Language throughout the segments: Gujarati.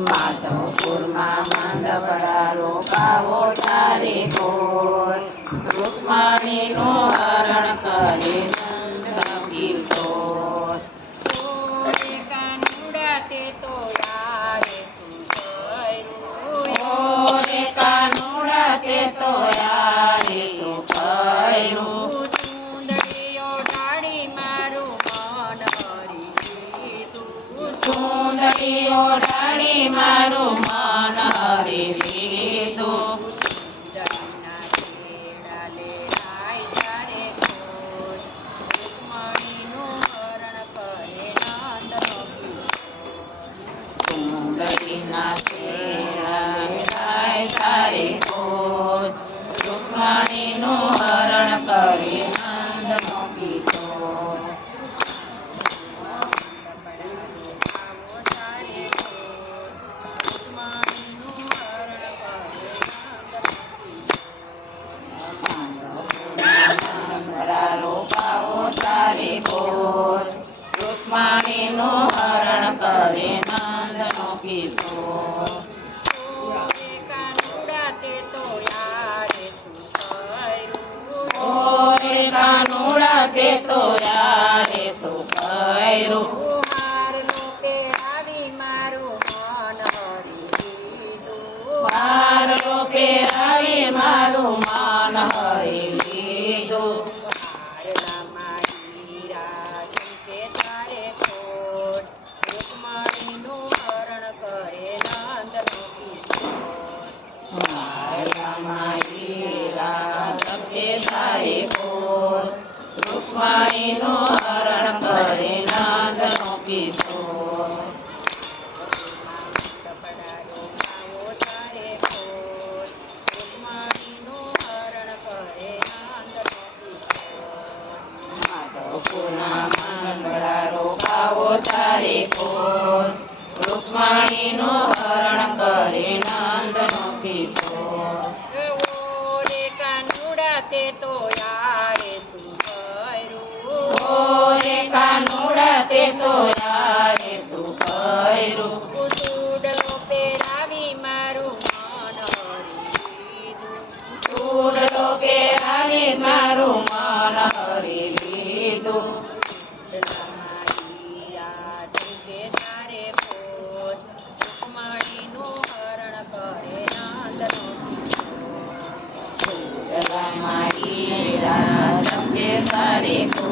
માધવપુરમાં માંડવડા રોપાવો તારે કોર રુક્માણીનું હરણ કરે પીવો ટાણી મારું મન ધાયરો મારો કે આવી મારું માન હરી લીધો. રૂકમણીનું હરણ કરે નંદ નો તે તો યારે શું કર્યું ચૂડલો પહેરાવી મારું મન ચૂડલો પેરાવી મારું મન હરી લીધું. મારી રામ કે સારી કો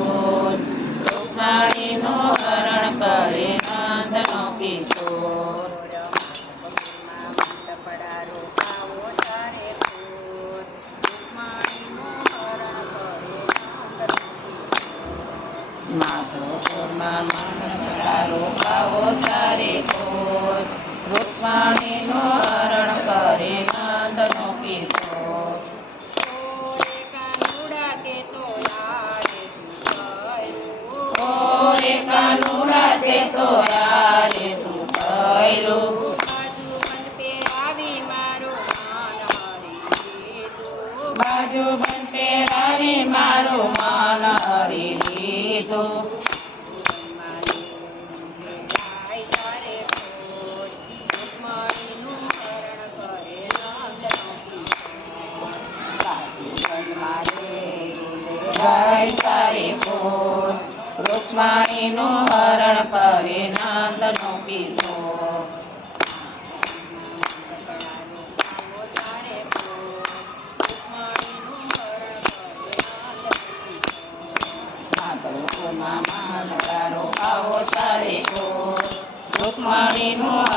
શુભન તેરાને મારો માલ હરી લીધો. રૂકમાણીનું હરણ કરે નાંદનો પીધો Amen.